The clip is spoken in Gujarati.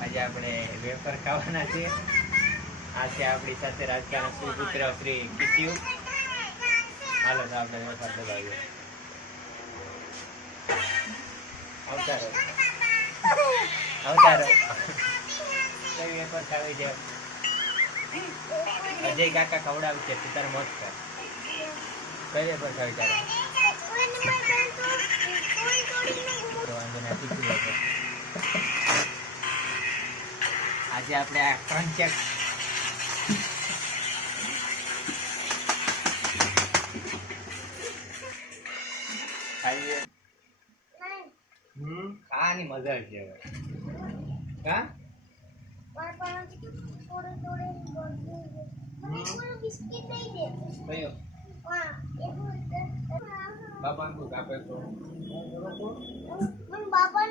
આજે આપણે વેફર ખાવાના છે. આ છે આપણી સાથે રાજકારણ સુપુત્ર શ્રી કિશિયુ. હાલો તો આપણે વેફર દબાવીએ. અવતારો અવતારો કઈ વેફર ખાવી છે? અજય કાકા ખવડાવશે તું તારે મોજ કર. કઈ વેફર ખાવી તારે? વાંધો નથી. આજે આપણે આ કોન્સેપ્ટ ખાઈએ. ખાવાની મજા છે હવે. હા કયો બાપા તું કાપે તો બાપા